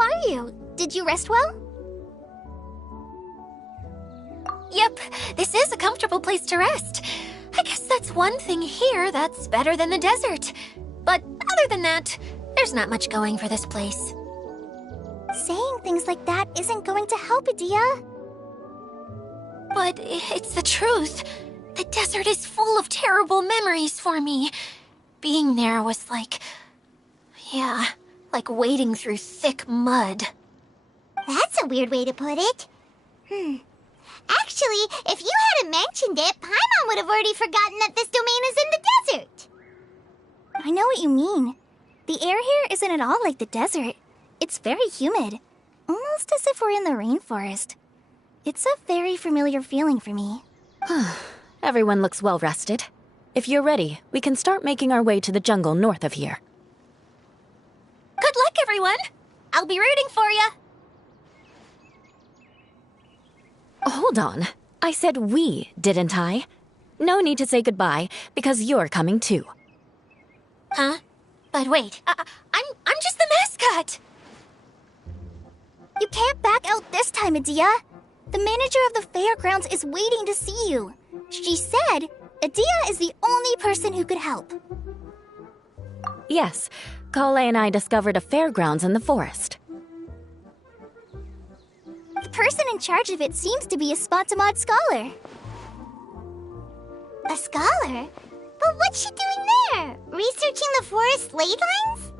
are you? Did you rest well? Yep, this is a comfortable place to rest. I guess that's one thing here that's better than the desert. But other than that, there's not much going for this place. Saying things like that isn't going to help, Adia. But it's the truth. The desert is full of terrible memories for me. Being there was like... yeah, like wading through thick mud. That's a weird way to put it. Actually, if you hadn't mentioned it, Paimon would have already forgotten that this domain is in the desert. I know what you mean. The air here isn't at all like the desert. It's very humid. Almost as if we're in the rainforest. It's a very familiar feeling for me. Everyone looks well rested. If you're ready, we can start making our way to the jungle north of here. Good luck, everyone! I'll be rooting for you! Hold on. I said we, didn't I? No need to say goodbye, because you're coming too. Huh? But wait, I'm just the mascot! You can't back out this time, Adia. The manager of the fairgrounds is waiting to see you. She said Adia is the only person who could help. Yes, Kale and I discovered a fairgrounds in the forest. The person in charge of it seems to be a Spontamod scholar. A scholar? But what's she doing there? Researching the forest ley lines?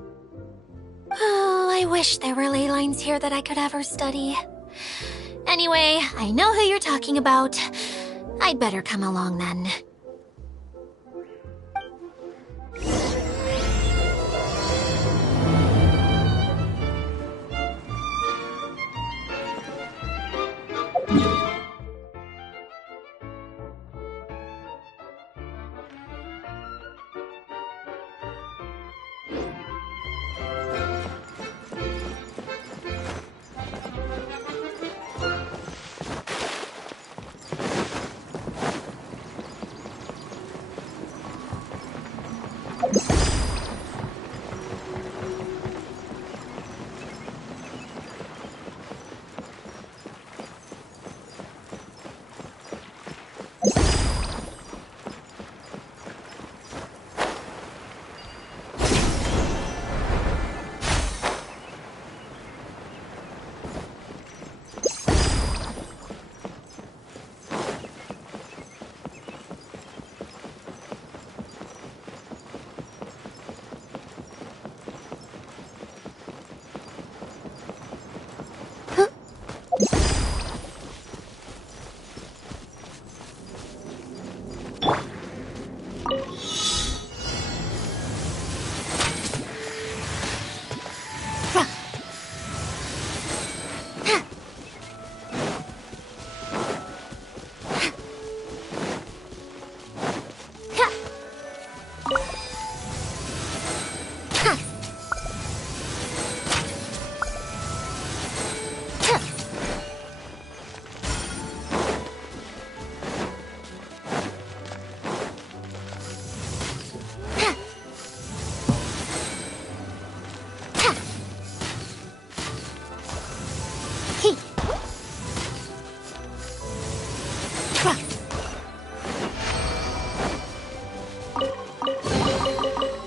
Oh, I wish there were ley lines here that I could ever study. Anyway, I know who you're talking about. I'd better come along then.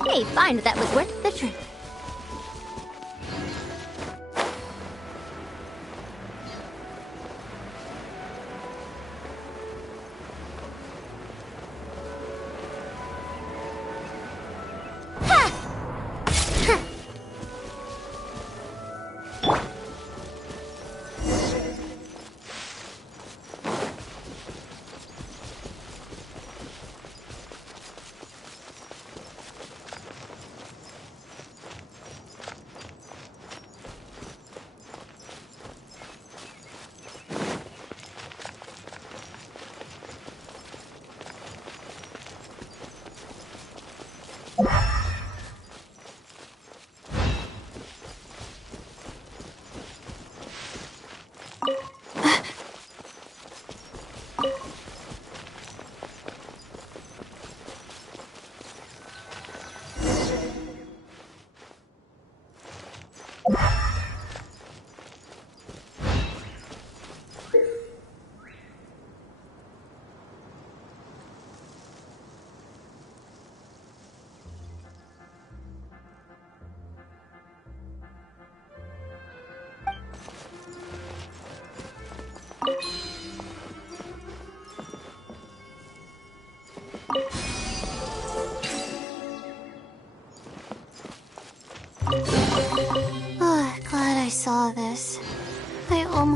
Hey, fine, that was worth the trip.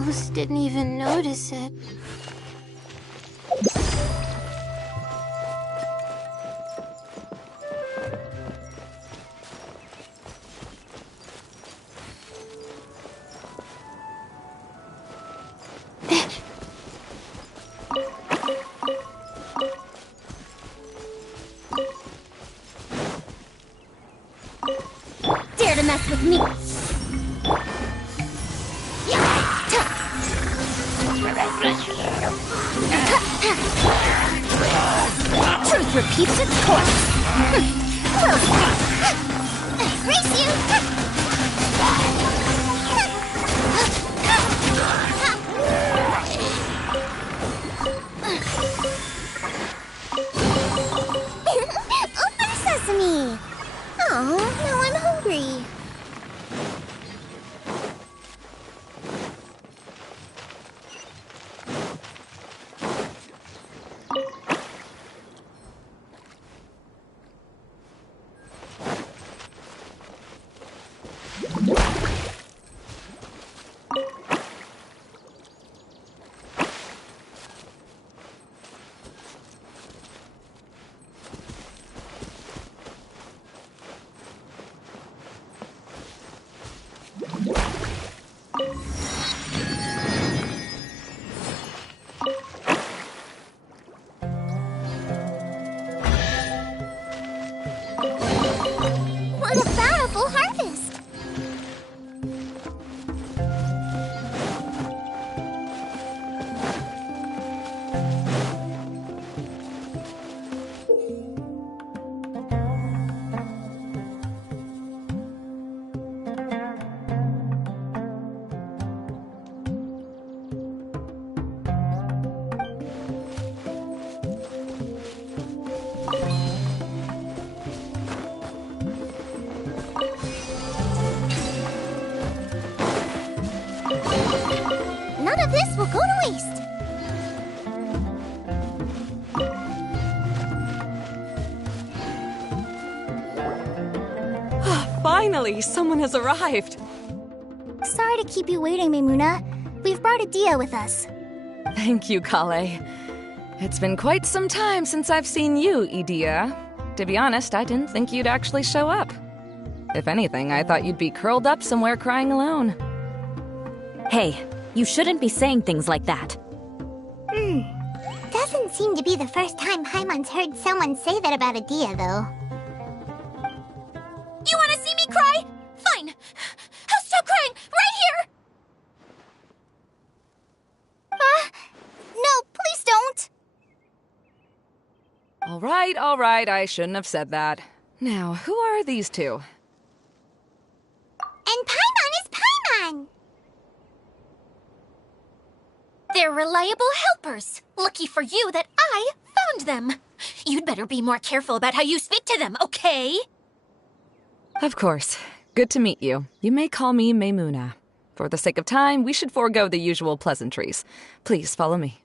almost didn't even notice it. Dare to mess with me! Truth repeats its course. Race you! Open sesame! Oh, now I'm hungry. What a bountiful harvest! None of this will go to waste. Finally, someone has arrived. Sorry to keep you waiting, Maimuna. We've brought Adia with us. Thank you, Kale. It's been quite some time since I've seen you, Idia. To be honest, I didn't think you'd actually show up. If anything, I thought you'd be curled up somewhere crying alone. Hey, you shouldn't be saying things like that. Doesn't seem to be the first time Paimon's heard someone say that about Adia, though. You want to see me cry? Fine. I'll stop crying right here. No, please don't! All right, I shouldn't have said that. Now, who are these two? And Paimon is Paimon! They're reliable helpers. Lucky for you that I found them. You'd better be more careful about how you speak to them, okay? Of course. Good to meet you. You may call me Maimuna. For the sake of time, we should forego the usual pleasantries. Please follow me.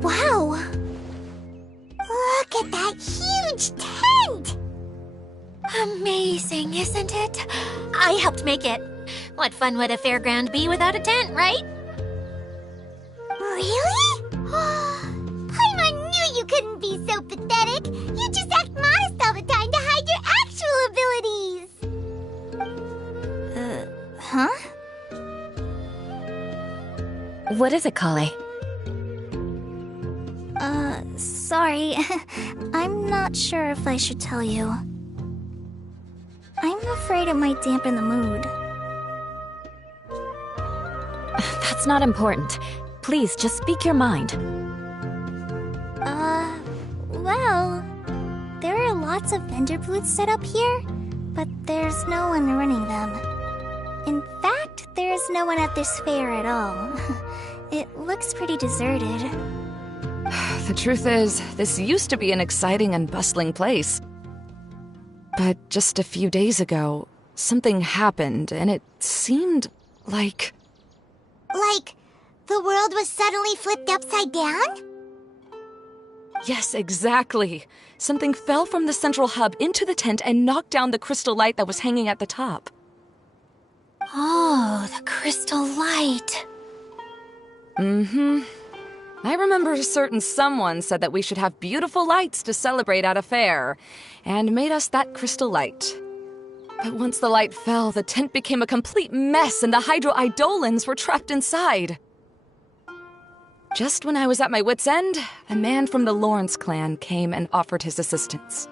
Wow! Look at that huge tent! Amazing, isn't it? I helped make it. What fun would a fairground be without a tent, right? Really? Paimon knew you couldn't be so pathetic! You just act modest all the time to hide your actual abilities! Huh? What is it, Kale? Sorry. I'm not sure if I should tell you. I'm afraid it might dampen the mood. not important. Please, just speak your mind. Well, there are lots of vendor booths set up here, but there's no one running them. In fact, there's no one at this fair at all. It looks pretty deserted. The truth is, this used to be an exciting and bustling place. But just a few days ago, something happened, and it seemed like... Like, the world was suddenly flipped upside down? Yes, exactly. Something fell from the central hub into the tent and knocked down the crystal light that was hanging at the top. Oh, the crystal light. Mm-hmm. I remember a certain someone said that we should have beautiful lights to celebrate at a fair, and made us that crystal light. But once the light fell, the tent became a complete mess and the Hydro-Eidolons were trapped inside. Just when I was at my wit's end, a man from the Lawrence clan came and offered his assistance.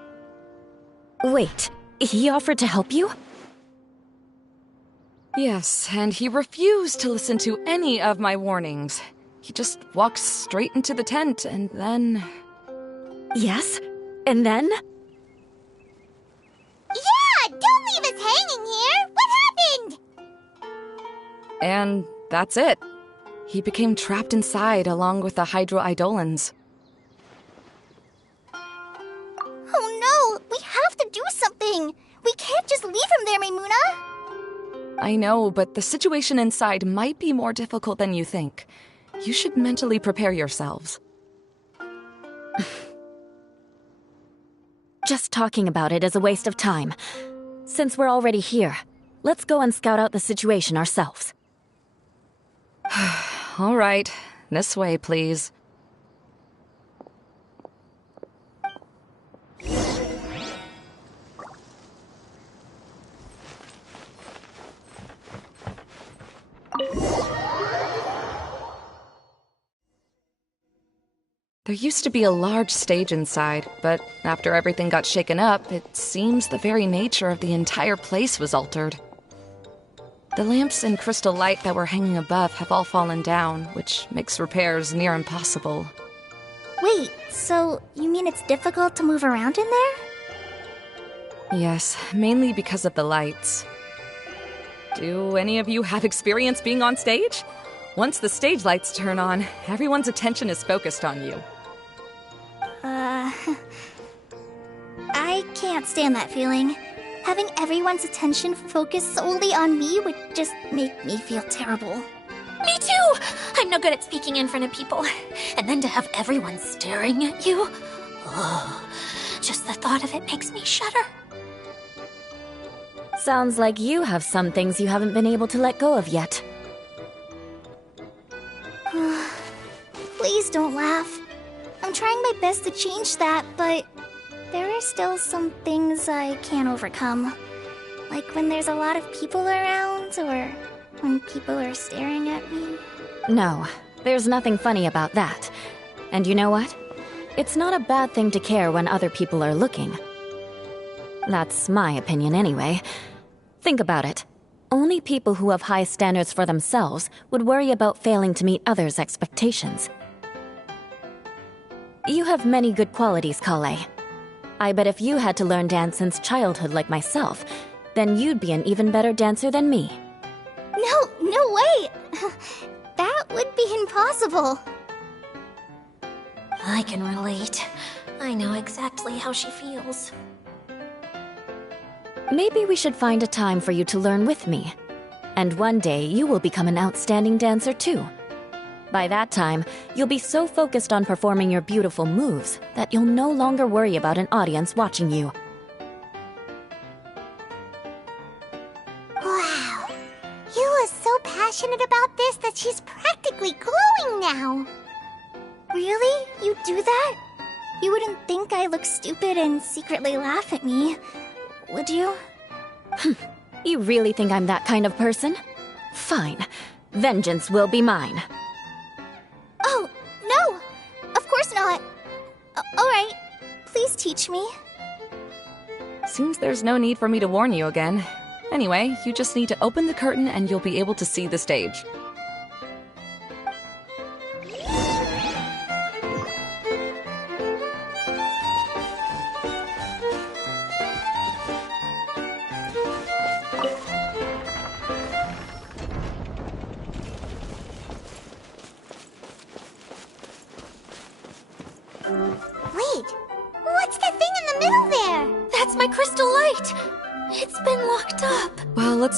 Wait, he offered to help you? Yes, and he refused to listen to any of my warnings. He just walked straight into the tent, and then... Yes? And then? Yeah! Don't leave us hanging here! What happened? And that's it. He became trapped inside along with the Hydro-Eidolons. Oh no! We have to do something! We can't just leave him there, Maimuna! I know, but the situation inside might be more difficult than you think. You should mentally prepare yourselves. Just talking about it is a waste of time. Since we're already here, let's go and scout out the situation ourselves. All right. This way, please. There used to be a large stage inside, but after everything got shaken up, it seems the very nature of the entire place was altered. The lamps and crystal light that were hanging above have all fallen down, which makes repairs near impossible. Wait, so you mean it's difficult to move around in there? Yes, mainly because of the lights. Do any of you have experience being on stage? Once the stage lights turn on, everyone's attention is focused on you. I can't stand that feeling. Having everyone's attention focused solely on me would just make me feel terrible. Me too! I'm no good at speaking in front of people. And then to have everyone staring at you? Oh, just the thought of it makes me shudder. Sounds like you have some things you haven't been able to let go of yet. Please don't laugh. I'm trying my best to change that, but there are still some things I can't overcome. Like when there's a lot of people around, or when people are staring at me. No, there's nothing funny about that. And you know what? It's not a bad thing to care when other people are looking. That's my opinion anyway. Think about it. Only people who have high standards for themselves would worry about failing to meet others' expectations. You have many good qualities, Kale. I bet if you had to learn dance since childhood like myself, then you'd be an even better dancer than me. No way! That would be impossible. I can relate. I know exactly how she feels. Maybe we should find a time for you to learn with me. And one day you will become an outstanding dancer too. By that time, you'll be so focused on performing your beautiful moves that you'll no longer worry about an audience watching you. Wow. You are so passionate about this that she's practically glowing now. Really? You do that? You wouldn't think I look stupid and secretly laugh at me, would you? You really think I'm that kind of person? Fine. Vengeance will be mine. Oh, no! Of course not. Alright, please teach me. Seems there's no need for me to warn you again. Anyway, you just need to open the curtain and you'll be able to see the stage.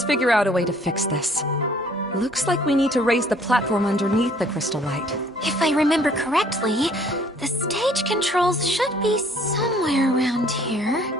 figure out a way to fix this. Looks like we need to raise the platform underneath the crystal light. If I remember correctly, the stage controls should be somewhere around here.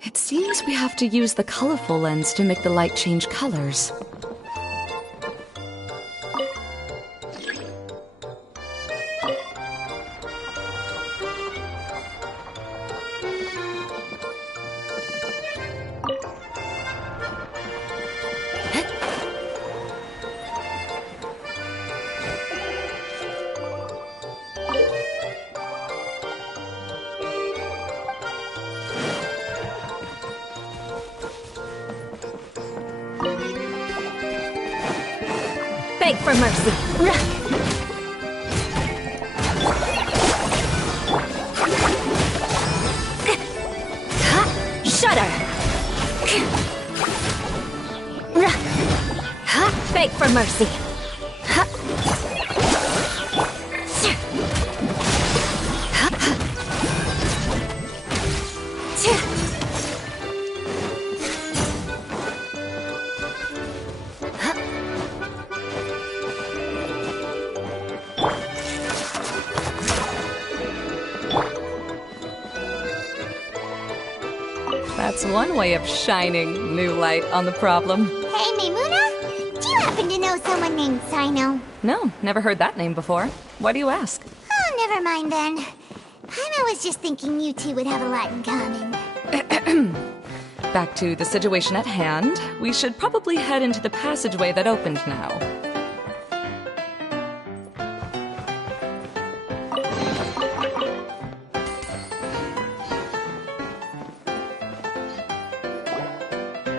It seems we have to use the colorful lens to make the light change colors. Beg for mercy. Shudder. Beg for mercy. That's one way of shining new light on the problem. Hey, Maimuna? Do you happen to know someone named Sino? No, never heard that name before. Why do you ask? Oh, never mind then. Paimon was just thinking you two would have a lot in common. Back to the situation at hand. We should probably head into the passageway that opened now.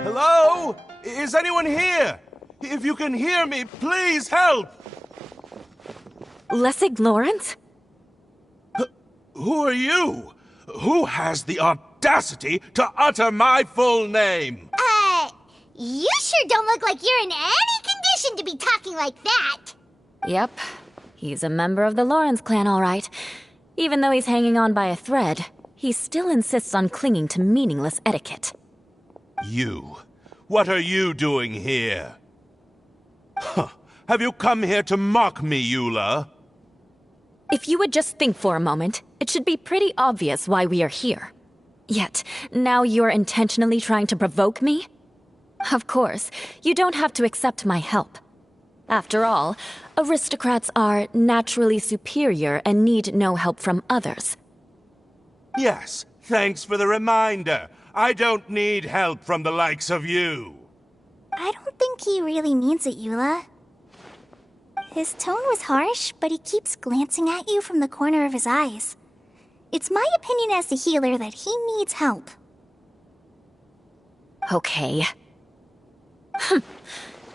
Hello? Is anyone here? If you can hear me, please help! Lessig Lawrence? Who are you? Who has the audacity to utter my full name? You sure don't look like you're in any condition to be talking like that. Yep. He's a member of the Lawrence clan, all right. Even though he's hanging on by a thread, he still insists on clinging to meaningless etiquette. You. What are you doing here? Huh. Have you come here to mock me, Eula? If you would just think for a moment, it should be pretty obvious why we are here. Yet, now you're intentionally trying to provoke me? Of course, you don't have to accept my help. After all, aristocrats are naturally superior and need no help from others. Yes, thanks for the reminder. I don't need help from the likes of you. I don't think he really means it, Eula. His tone was harsh, but he keeps glancing at you from the corner of his eyes. It's my opinion as the healer that he needs help. Okay.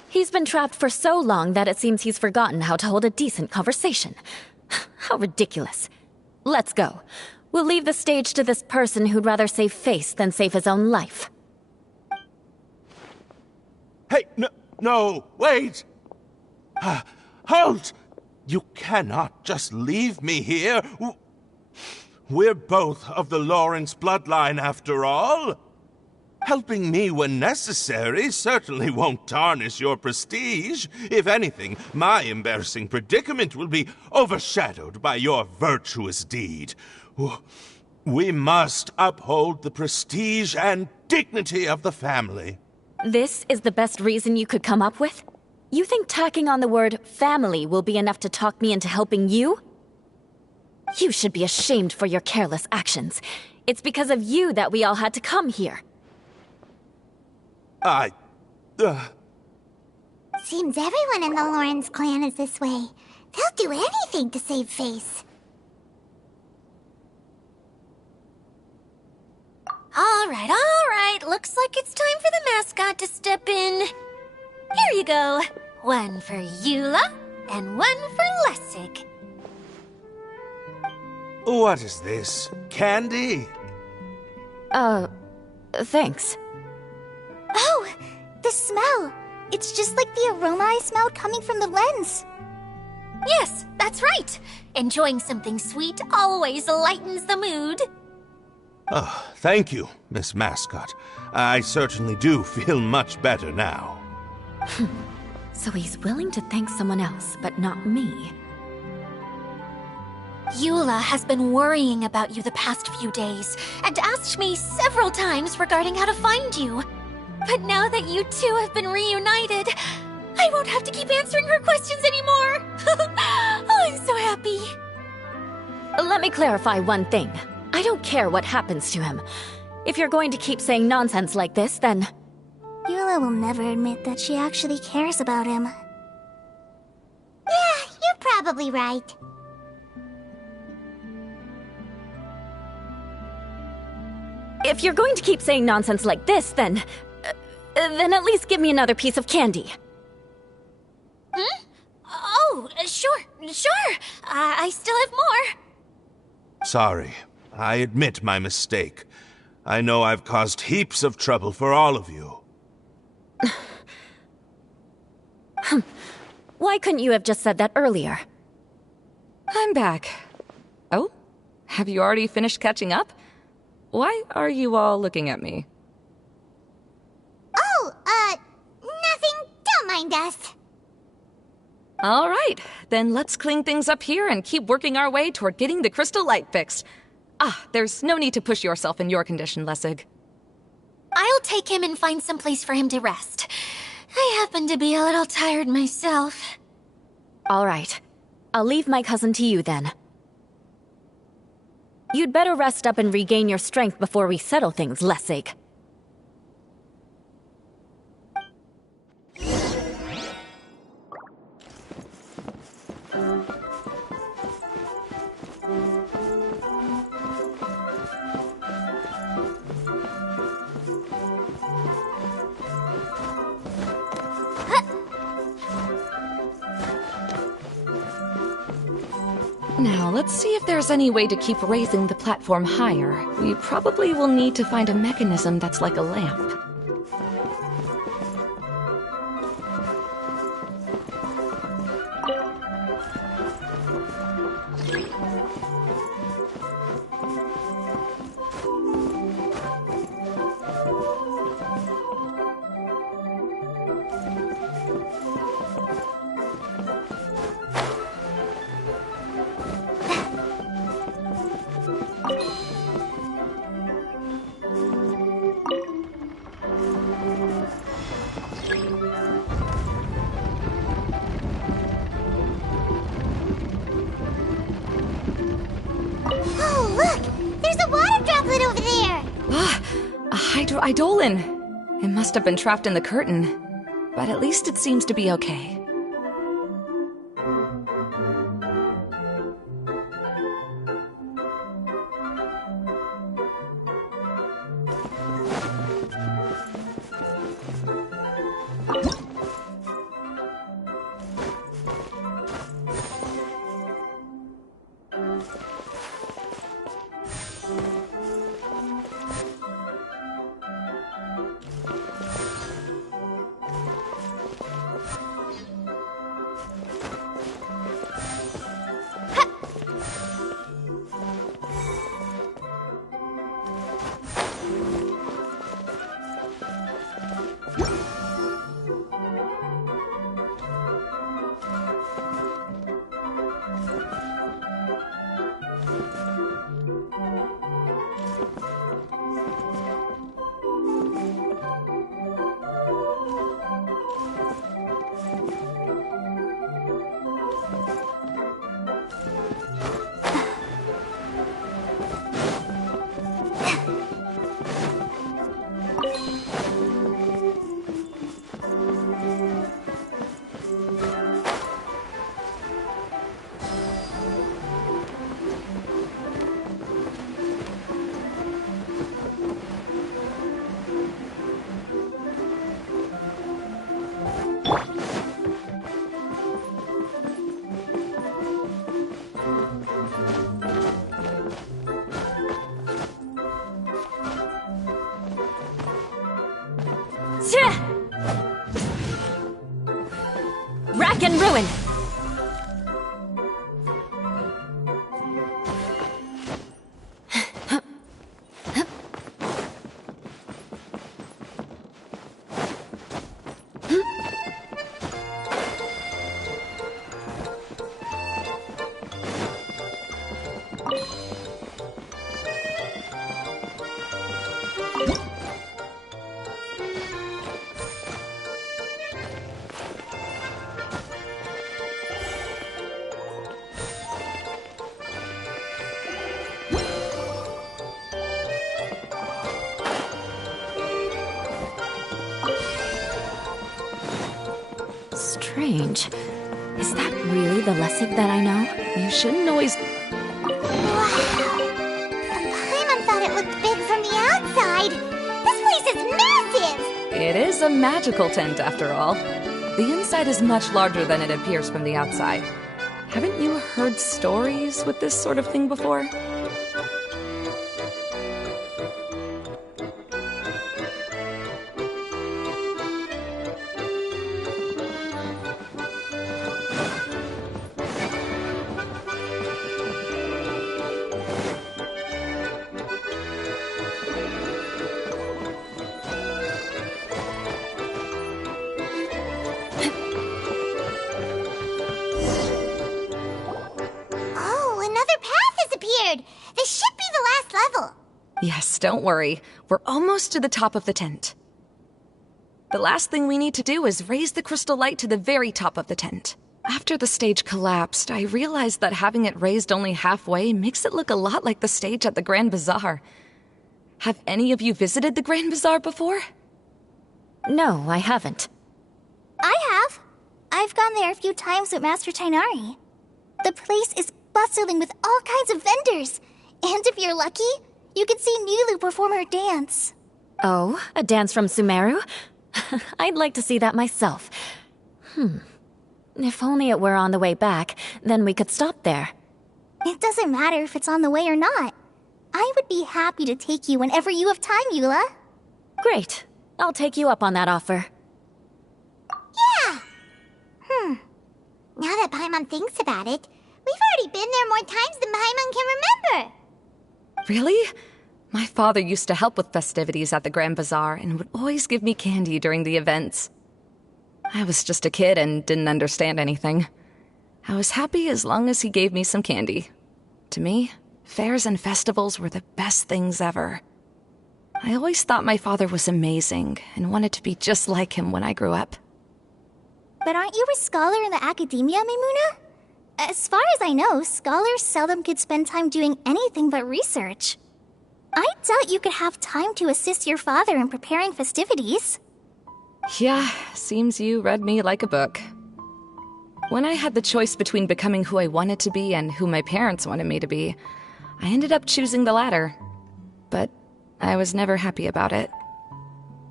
He's been trapped for so long that it seems he's forgotten how to hold a decent conversation. How ridiculous. Let's go. We'll leave the stage to this person who'd rather save face than save his own life. Hey, no, wait! Halt! You cannot just leave me here. We're both of the Lawrence bloodline, after all. Helping me when necessary certainly won't tarnish your prestige. If anything, my embarrassing predicament will be overshadowed by your virtuous deed. We must uphold the prestige and dignity of the family. This is the best reason you could come up with? You think tacking on the word family will be enough to talk me into helping you? You should be ashamed for your careless actions. It's because of you that we all had to come here. Seems everyone in the Lawrence clan is this way. They'll do anything to save face. all right. Looks like it's time for the mascot to step in. Here you go. One for Eula, and one for Lessig. What is this? Candy? Thanks. Oh, the smell. It's just like the aroma I smelled coming from the lens. Yes, that's right. Enjoying something sweet always lightens the mood. Oh, thank you, Miss Mascot. I certainly do feel much better now. So he's willing to thank someone else, but not me. Eula has been worrying about you the past few days and asked me several times regarding how to find you. But now that you two have been reunited, I won't have to keep answering her questions anymore. Oh, I'm so happy. Let me clarify one thing. I don't care what happens to him. If you're going to keep saying nonsense like this, then... Eula will never admit that she actually cares about him. Yeah, you're probably right. If you're going to keep saying nonsense like this, then at least give me another piece of candy. Hmm? Oh, sure. I still have more. Sorry. I admit my mistake. I know I've caused heaps of trouble for all of you. Why couldn't you have just said that earlier? I'm back. Oh? Have you already finished catching up? Why are you all looking at me? Oh, nothing. Don't mind us. All right, then let's clean things up here and keep working our way toward getting the crystal light fixed. Ah, there's no need to push yourself in your condition, Lessig. I'll take him and find some place for him to rest. I happen to be a little tired myself. All right. I'll leave my cousin to you then. You'd better rest up and regain your strength before we settle things, Lessig. Now, let's see if there's any way to keep raising the platform higher. We probably will need to find a mechanism that's like a lamp. Oh, look! There's a water droplet over there! Ah, a hydroidolin. It must have been trapped in the curtain. But at least it seems to be okay. Rack and ruin! Strange. Is that really the Lessig that I know? You shouldn't always... Wow! Paimon thought it looked big from the outside. This place is massive! It is a magical tent, after all. The inside is much larger than it appears from the outside. Haven't you heard stories with this sort of thing before? This should be the last level. Yes, don't worry. We're almost to the top of the tent. The last thing we need to do is raise the crystal light to the very top of the tent. After the stage collapsed, I realized that having it raised only halfway makes it look a lot like the stage at the Grand Bazaar. Have any of you visited the Grand Bazaar before? No, I haven't. I have. I've gone there a few times with Master Tainari. The place is bustling with all kinds of vendors. And if you're lucky, you can see Nilu perform her dance. Oh, a dance from Sumeru? I'd like to see that myself. If only it were on the way back, then we could stop there. It doesn't matter if it's on the way or not. I would be happy to take you whenever you have time, Eula. Great. I'll take you up on that offer. Yeah! Now that Paimon thinks about it, we've already been there more times than Paimon can remember. Really? My father used to help with festivities at the Grand Bazaar and would always give me candy during the events. I was just a kid and didn't understand anything. I was happy as long as he gave me some candy. To me, fairs and festivals were the best things ever. I always thought my father was amazing and wanted to be just like him when I grew up. But aren't you a scholar in the academia, Maimuna? As far as I know, scholars seldom could spend time doing anything but research. I doubt you could have time to assist your father in preparing festivities. Yeah, seems you read me like a book. When I had the choice between becoming who I wanted to be and who my parents wanted me to be, I ended up choosing the latter. But I was never happy about it.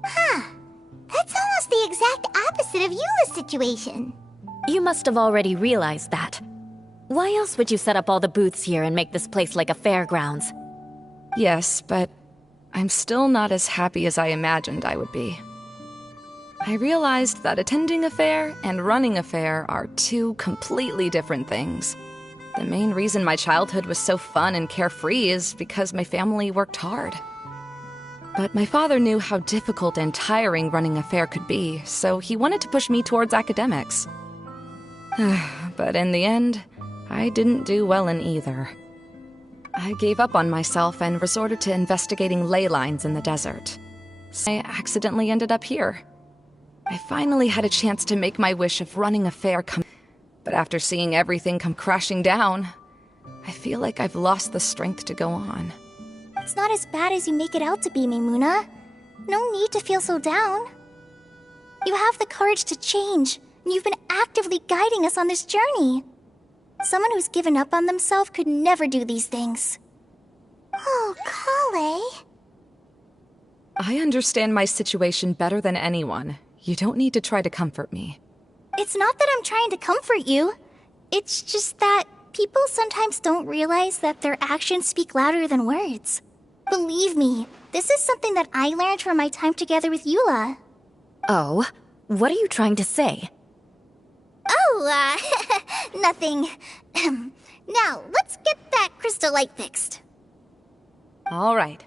That's almost the exact opposite of Eula's situation. You must have already realized that. Why else would you set up all the booths here and make this place like a fairgrounds? Yes, but I'm still not as happy as I imagined I would be. I realized that attending a fair and running a fair are two completely different things. The main reason my childhood was so fun and carefree is because my family worked hard. But my father knew how difficult and tiring running a fair could be, so he wanted to push me towards academics. But in the end, I didn't do well in either. I gave up on myself and resorted to investigating ley lines in the desert. I accidentally ended up here. I finally had a chance to make my wish of running a fair come, but after seeing everything come crashing down, I feel like I've lost the strength to go on. It's not as bad as you make it out to be, Maimuna. No need to feel so down. You have the courage to change, and you've been actively guiding us on this journey. Someone who's given up on themselves could never do these things. Oh, Kale. I understand my situation better than anyone. You don't need to try to comfort me. It's not that I'm trying to comfort you. It's just that people sometimes don't realize that their actions speak louder than words. Believe me, this is something that I learned from my time together with Eula. Oh, what are you trying to say? Oh, nothing. Now, let's get that crystal light fixed. All right.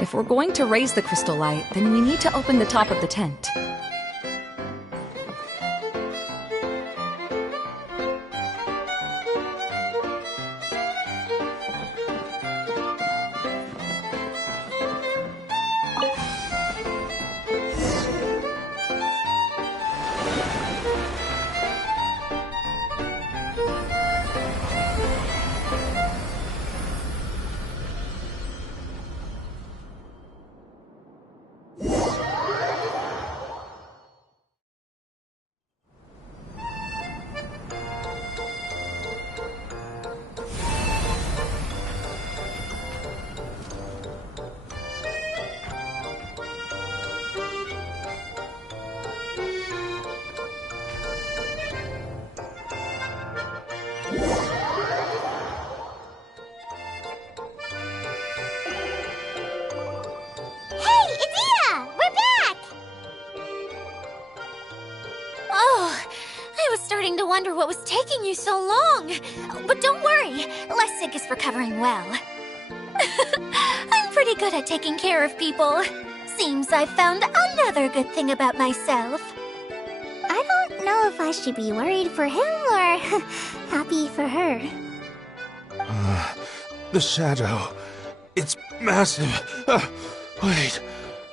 If we're going to raise the crystal light, then we need to open the top of the tent. To wonder what was taking you so long. But don't worry, Lessig is recovering well. I'm pretty good at taking care of people. Seems I've found another good thing about myself. I don't know if I should be worried for him or happy for her. The shadow. It's massive. Wait.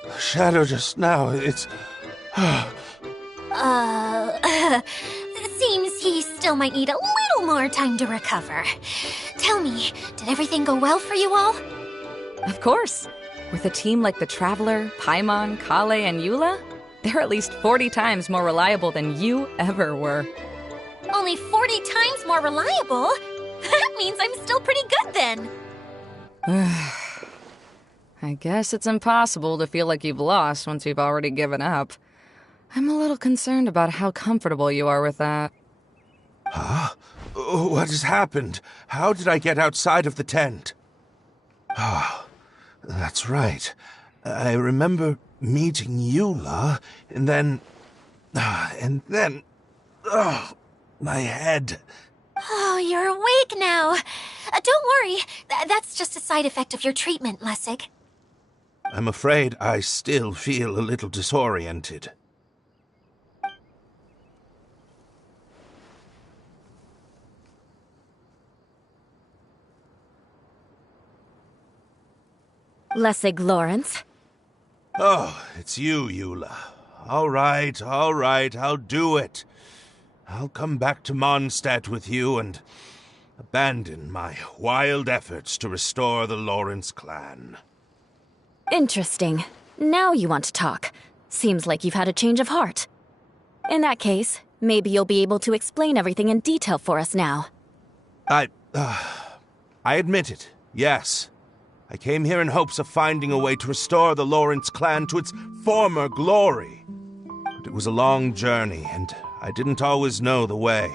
The shadow just now, it's... Seems he still might need a little more time to recover. Tell me, did everything go well for you all? Of course. With a team like the Traveler, Paimon, Kale, and Eula, they're at least 40 times more reliable than you ever were. Only 40 times more reliable? That means I'm still pretty good then. I guess it's impossible to feel like you've lost once you've already given up. I'm a little concerned about how comfortable you are with that. Huh? What has happened? How did I get outside of the tent? Ah, that's right. I remember meeting Eula, and then... Oh, my head. Oh, you're awake now. Don't worry. That's just a side effect of your treatment, Lessig. I'm afraid I still feel a little disoriented. Lessig Lawrence. Oh, it's you, Eula. All right, I'll do it. I'll come back to Mondstadt with you and abandon my wild efforts to restore the Lawrence clan. Interesting. Now you want to talk. Seems like you've had a change of heart. In that case, maybe you'll be able to explain everything in detail for us now. I admit it, yes. I came here in hopes of finding a way to restore the Lawrence clan to its former glory. But it was a long journey, and I didn't always know the way.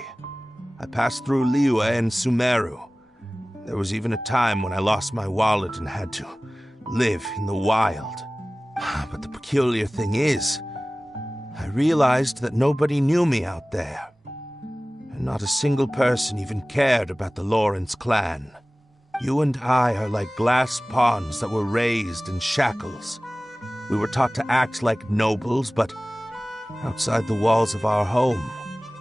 I passed through Liyue and Sumeru. There was even a time when I lost my wallet and had to live in the wild. But the peculiar thing is, I realized that nobody knew me out there. And not a single person even cared about the Lawrence clan. You and I are like glass pawns that were raised in shackles. We were taught to act like nobles, but outside the walls of our home,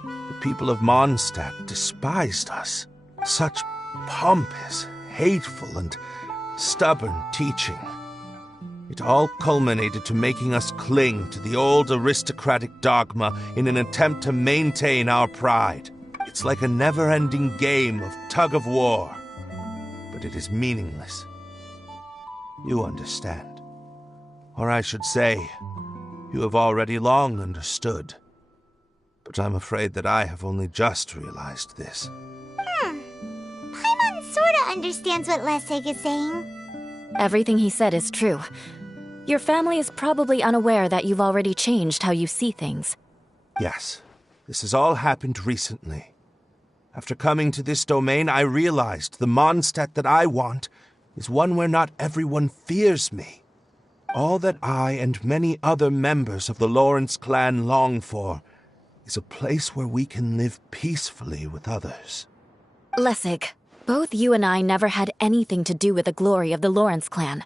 the people of Mondstadt despised us. Such pompous, hateful, and stubborn teaching. It all culminated to making us cling to the old aristocratic dogma in an attempt to maintain our pride. It's like a never-ending game of tug-of-war. But it is meaningless. You understand. Or I should say, you have already long understood. But I'm afraid that I have only just realized this. Paimon sorta understands what Lessig is saying. Everything he said is true. Your family is probably unaware that you've already changed how you see things. Yes, this has all happened recently. After coming to this domain, I realized the Mondstadt that I want is one where not everyone fears me. All that I and many other members of the Lawrence clan long for is a place where we can live peacefully with others. Lessig, both you and I never had anything to do with the glory of the Lawrence clan.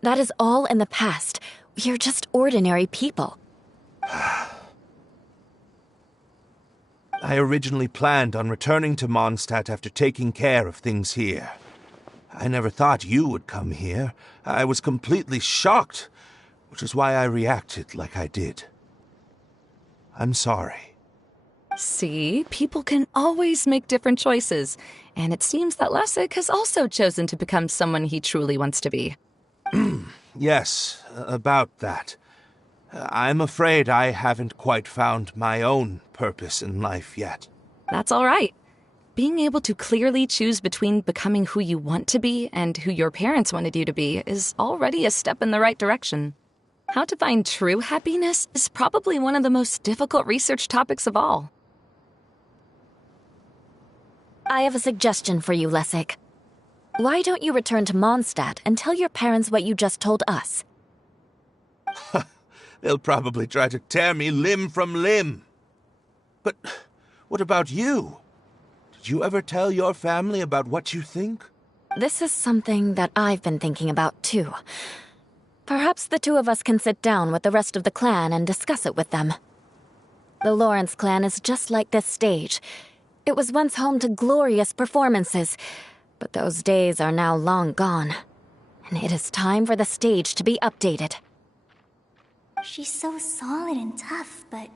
That is all in the past. We are just ordinary people. I originally planned on returning to Mondstadt after taking care of things here. I never thought you would come here. I was completely shocked, which is why I reacted like I did. I'm sorry. See, people can always make different choices, and it seems that Lessig has also chosen to become someone he truly wants to be. Yes, about that. I'm afraid I haven't quite found my own purpose in life yet. That's all right. Being able to clearly choose between becoming who you want to be and who your parents wanted you to be is already a step in the right direction. How to find true happiness is probably one of the most difficult research topics of all. I have a suggestion for you, Lessig. Why don't you return to Mondstadt and tell your parents what you just told us? They'll probably try to tear me limb from limb. But what about you? Did you ever tell your family about what you think? This is something that I've been thinking about, too. Perhaps the two of us can sit down with the rest of the clan and discuss it with them. The Lawrence clan is just like this stage. It was once home to glorious performances, but those days are now long gone. And it is time for the stage to be updated. She's so solid and tough, but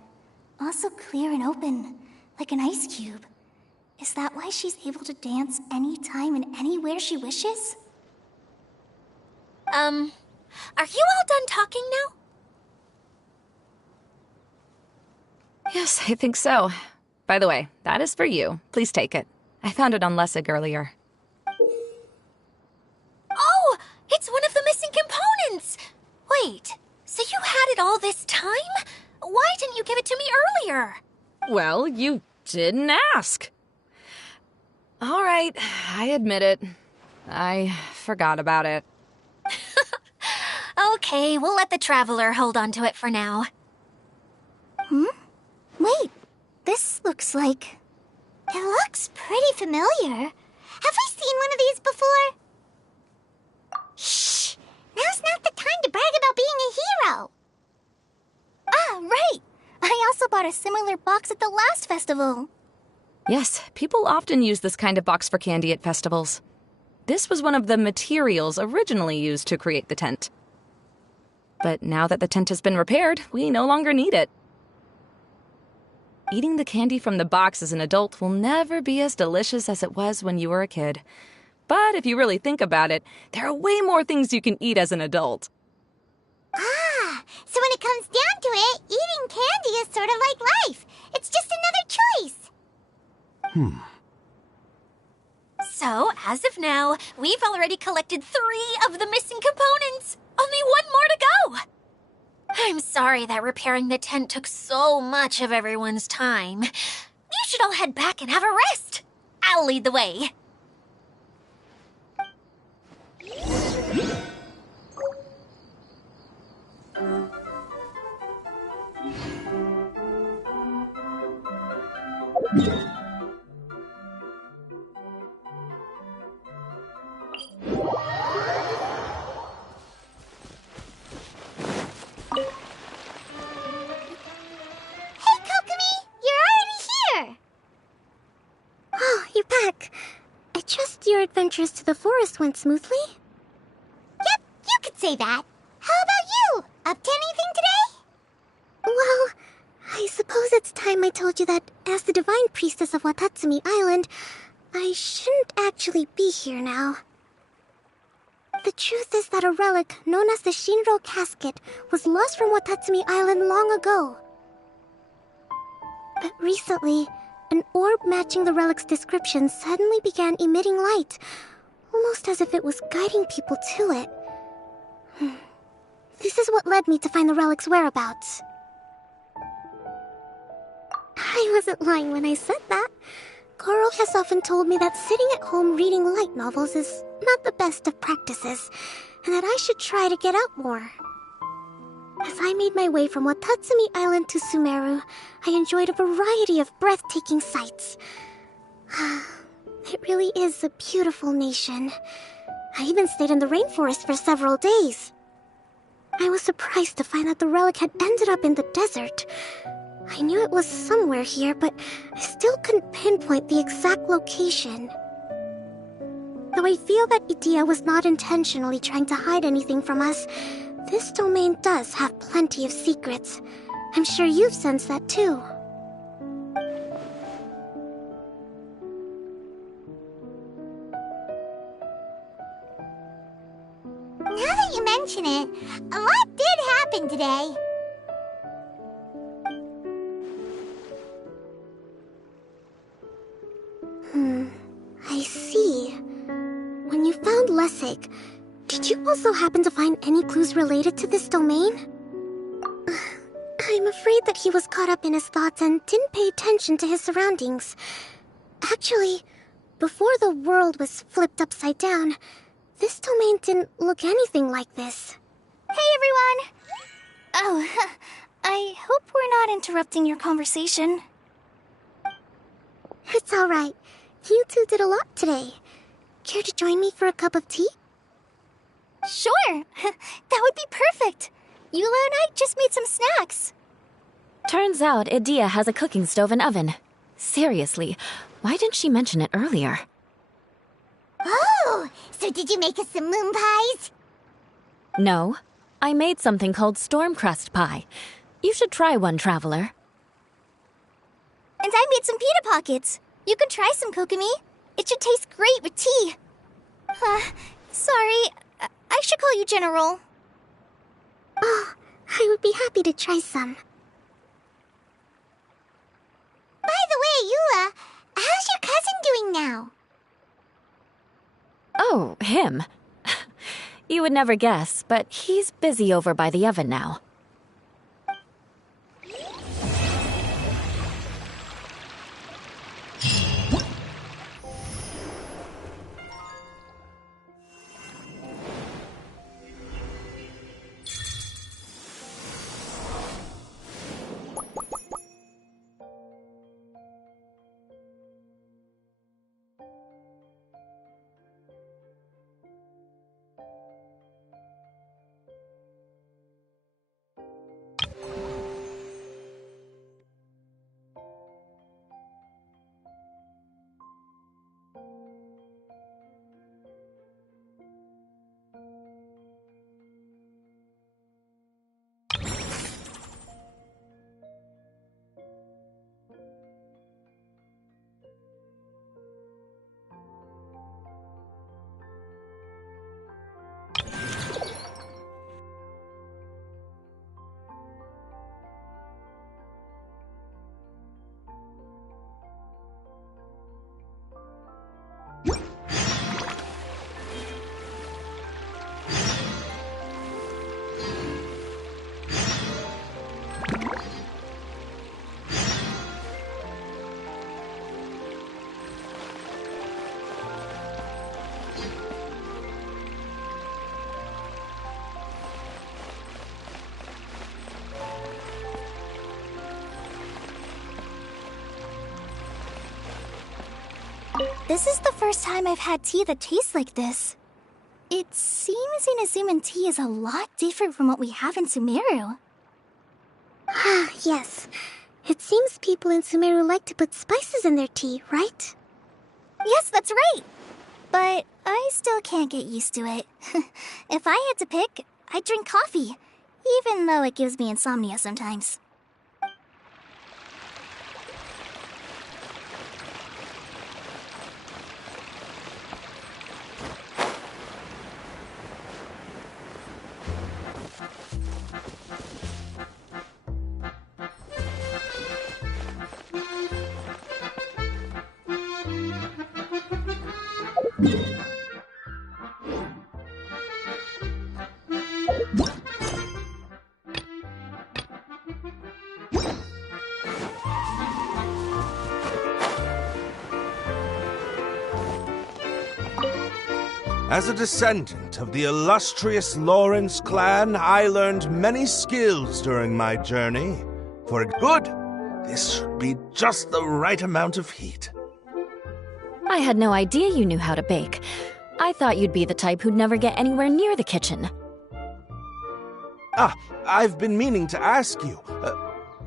also clear and open, like an ice cube. Is that why she's able to dance anytime and anywhere she wishes? Are you all done talking now? Yes, I think so. By the way, that is for you. Please take it. I found it on Lessig earlier. Oh, it's one of the missing components! Wait, so you had it all this time? Why didn't you give it to me earlier? Well, you didn't ask. All right, I admit it. I forgot about it. Okay, we'll let the Traveler hold on to it for now. Wait, this looks like... It looks pretty familiar. Have we seen one of these before? Shh! Now's not the time to brag about being a hero! Ah, right! I also bought a similar box at the last festival. Yes, people often use this kind of box for candy at festivals. This was one of the materials originally used to create the tent. But now that the tent has been repaired, we no longer need it. Eating the candy from the box as an adult will never be as delicious as it was when you were a kid. But if you really think about it, there are way more things you can eat as an adult. Ah, so when it comes down to it, eating candy is sort of like life. It's just another choice. So, as of now, we've already collected 3 of the missing components. Only 1 more to go. I'm sorry that repairing the tent took so much of everyone's time. You should all head back and have a rest. I'll lead the way. Your adventures to the forest went smoothly? Yep, you could say that. How about you? Up to anything today? Well, I suppose it's time I told you that as the divine priestess of Watatsumi Island, I shouldn't actually be here now. The truth is that a relic known as the Shinro Casket was lost from Watatsumi Island long ago. But recently, an orb matching the relic's description suddenly began emitting light, almost as if it was guiding people to it. This is what led me to find the relic's whereabouts. I wasn't lying when I said that. Coral has often told me that sitting at home reading light novels is not the best of practices, and that I should try to get out more. As I made my way from Watatsumi Island to Sumeru, I enjoyed a variety of breathtaking sights. It really is a beautiful nation. I even stayed in the rainforest for several days. I was surprised to find that the relic had ended up in the desert. I knew it was somewhere here, but I still couldn't pinpoint the exact location. Though I feel that Idia was not intentionally trying to hide anything from us, this domain does have plenty of secrets. I'm sure you've sensed that too. Now that you mention it, a lot did happen today. I see. When you found Lessig, did you also happen to find any clues related to this domain? I'm afraid that he was caught up in his thoughts and didn't pay attention to his surroundings. Actually, before the world was flipped upside down, this domain didn't look anything like this. Hey, everyone! Oh, I hope we're not interrupting your conversation. It's alright. You two did a lot today. Care to join me for a cup of tea? Sure! That would be perfect! Eula and I just made some snacks. Turns out Idia has a cooking stove and oven. Seriously, why didn't she mention it earlier? Oh! So did you make us some moon pies? No. I made something called storm crust pie. You should try one, Traveler. And I made some pita pockets. You could try some, Kokomi. It should taste great with tea. Sorry. I should call you General. Oh, I would be happy to try some. By the way, Eula, how's your cousin doing now? Oh, him. You would never guess, but he's busy over by the oven now. This is the first time I've had tea that tastes like this. It seems Inazuman tea is a lot different from what we have in Sumeru. Ah, yes. It seems people in Sumeru like to put spices in their tea, right? Yes, that's right. But I still can't get used to it. If I had to pick, I'd drink coffee, even though it gives me insomnia sometimes. As a descendant of the illustrious Lawrence clan, I learned many skills during my journey. For good, this should be just the right amount of heat. I had no idea you knew how to bake. I thought you'd be the type who'd never get anywhere near the kitchen. Ah, I've been meaning to ask you.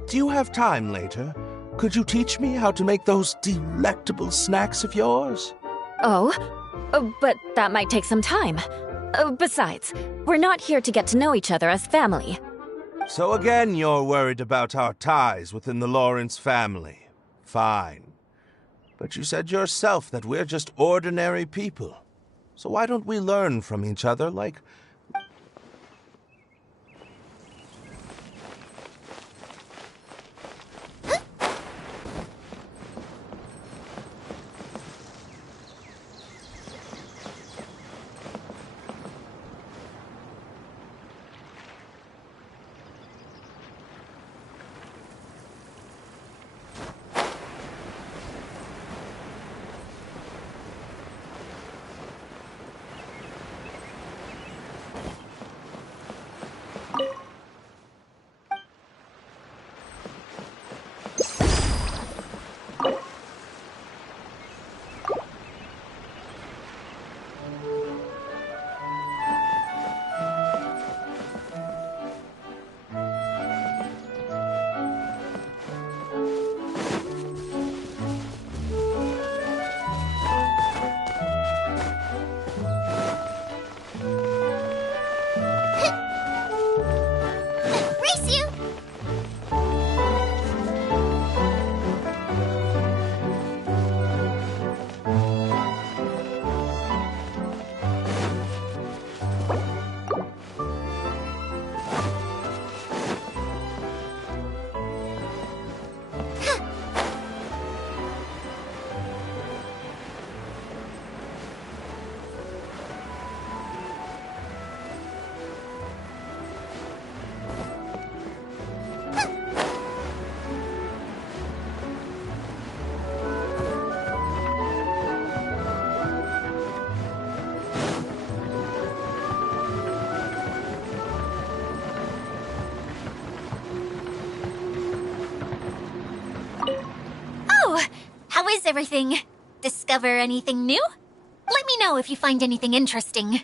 Do you have time later? Could you teach me how to make those delectable snacks of yours? Oh? But that might take some time. Besides, we're not here to get to know each other as family. So again, you're worried about our ties within the Lawrence family. Fine. But you said yourself that we're just ordinary people. So why don't we learn from each other like... Race you! How is everything? Discover anything new? Let me know if you find anything interesting.